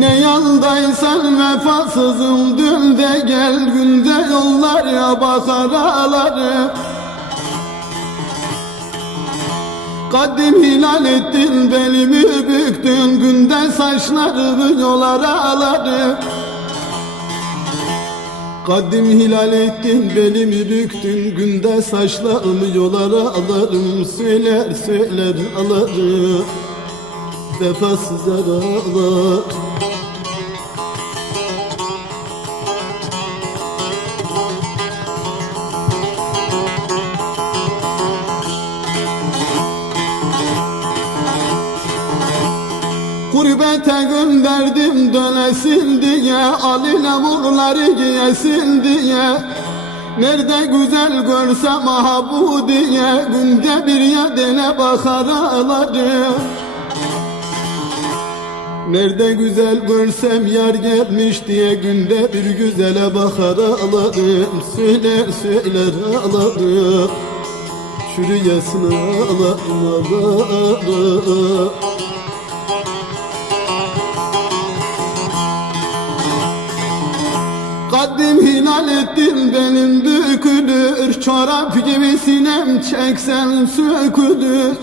Ne yandaysan vefasızım dün de gel günde yollar ya bakar ağlarım Kadim hilal ettin belimi büktün Günde saçlarımı yolara ağlarım Kadim hilal ettin belimi büktün Günde saçlarımı yolara alarım Söyler söyler alarım Vefasız aralar. Gurbete gönderdim dönesin diye Aline vurları giyesin diye. Nerede güzel görsem aha bu diye Günde bir yedene bakar ağlarım Nerede güzel görsem yar gelmiş diye Günde bir güzele bakar ağlarım Söyler söyler ağlarım Çürüyesin ağlarım ağlarım Kaddim hilal ettin benim bükülür Çorap gibi sinem çeksen sökülür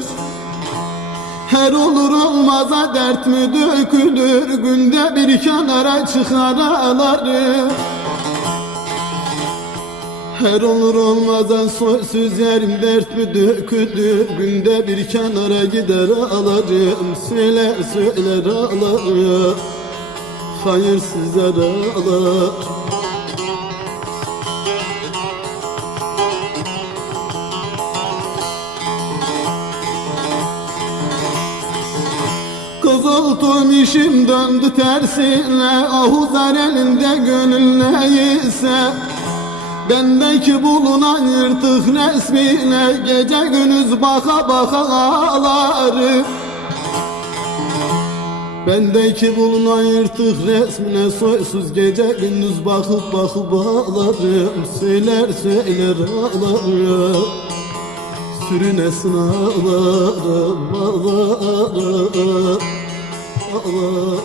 Her olur olmaza dert mi dökülür? Günde bir kenara çıkar ağlarım her olur olmadan soysuz yerim dert mi dökülür? Günde bir kenara gider ağlarım Söyler söyler ağlarım Hayırsız aralar Kızıltım işim döndü tersine Ahuzar elinde gönül neyse. Bendeki bulunan yırtık resmine Gece gündüz baka baka ağlarım. Bendeki bulunan yırtık resmine soysuz gece gündüz bakıp bakıp ağlarım. Söyler söyler ağlarım. Sürünesin ağlarım ağlarım ağlarım olur